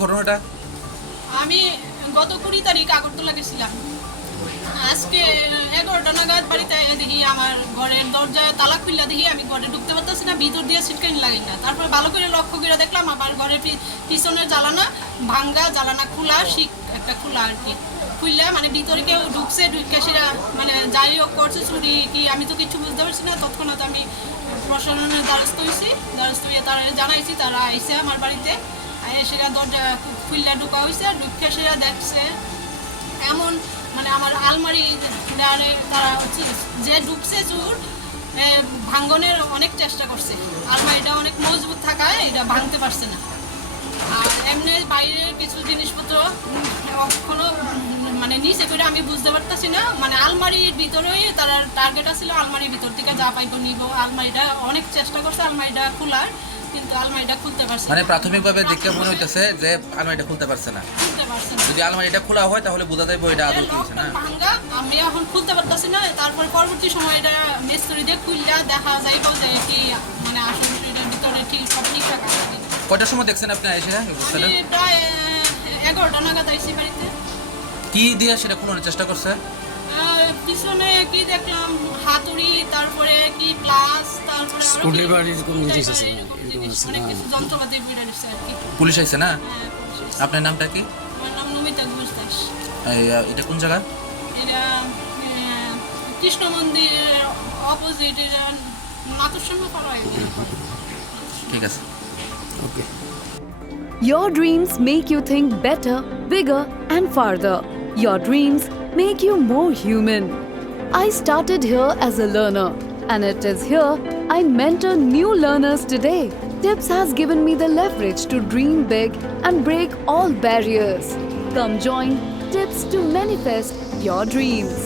ঘটনাটা আমি গত 20 তারিখ আগরতলা গেছিলাম। আজকে 11টা নাগাদ বাড়িতে দেখি আমার ঘরের দরজায় তালা খুললা দেখি আমি ঘরে ঢুকতে পারতেছি না, ভিতর দিয়ে সিটকানি লাগাই না। তারপরে ভালো করে লক্ষ্য করে দেখলাম আমার ঘরের পিছনের জ্বালানা ভাঙ্গা, জ্বালানা খোলা, শিক একটা খোলা আর কি। খুললা মানে ভিতরে কেউ ঢুকছে, ঢুকে সেটা মানে যাই হোক করছে চুরি কি আমি তো কিছু বুঝতে পারছি না। তৎক্ষণাৎ আমি প্রশাসনের দ্বারস্থ হয়েছি, দ্বারস্থ হয়ে তারা জানাইছি, তারা আইসে আমার বাড়িতে সেটা দরজা খুললা ঢুকা হয়েছে। ঢুকে সেটা দেখছে এমন মানে আমার আলমারি তারা যে ঢুকছে চোর ভাঙ্গনের অনেক চেষ্টা করছে। আলমারিটা অনেক মজবুত থাকায় এটা ভাঙতে পারছে না। আর এমনি বাইরের কিছু জিনিসপত্র কখনো মানে নিচে করে আমি বুঝতে পারতেছি না। মানে আলমারির ভিতরেই তারা টার্গেট ছিল, আলমারির ভিতর থেকে যা পাইবো নিব। আলমারিটা অনেক চেষ্টা করছে আলমারিটা খোলার, কিন্তু আলমারিটা খুলতে পারছে মানে প্রাথমিকভাবে দেখে মনে হইতেছে যে আলমারিটা খুলতে পারছে না। যদি আলমারিটা খোলা হয় তাহলে বোঝা যায় এটা আদৌ খুলছে না। ভাঙা আমি এখন খুলতে পারতেছি না। তারপর পরবর্তী সময় এটা মিস্ত্রি দিয়ে খুললা দেখা যাইব যে কি মানে আসলে এটার ভিতরে ঠিক সব ঠিকঠাক আছে। কয়টার সময় দেখছেন আপনি এসে অবস্থাটা? আমি প্রায় 11টা নাগাদ আইসি বাড়িতে। কি দিয়ে সেটা খোলানোর চেষ্টা করছে? পিছনে কি দেখলাম হাতুড়ি, তারপরে কি প্লাস, তারপরে অনেক কিছু যন্ত্রপাতি বেড়ে দিচ্ছে আর কি। পুলিশ আইছে না? হ্যাঁ, পুলিশ এসেছে। আপনার নামটা কি? আমার নাম নমিতা ঘোষ দাস। এটা কোন জায়গা? এটা কৃষ্ণ মন্দিরের অপোজিট, এটা মাতুর করা হয়। ঠিক আছে। ওকে। Your dreams make you think better, bigger, and farther. Your dreams make you more human. I started here as a learner, and it is here I mentor new learners today. Tips has given me the leverage to dream big and break all barriers. Come join Tips to manifest your dreams.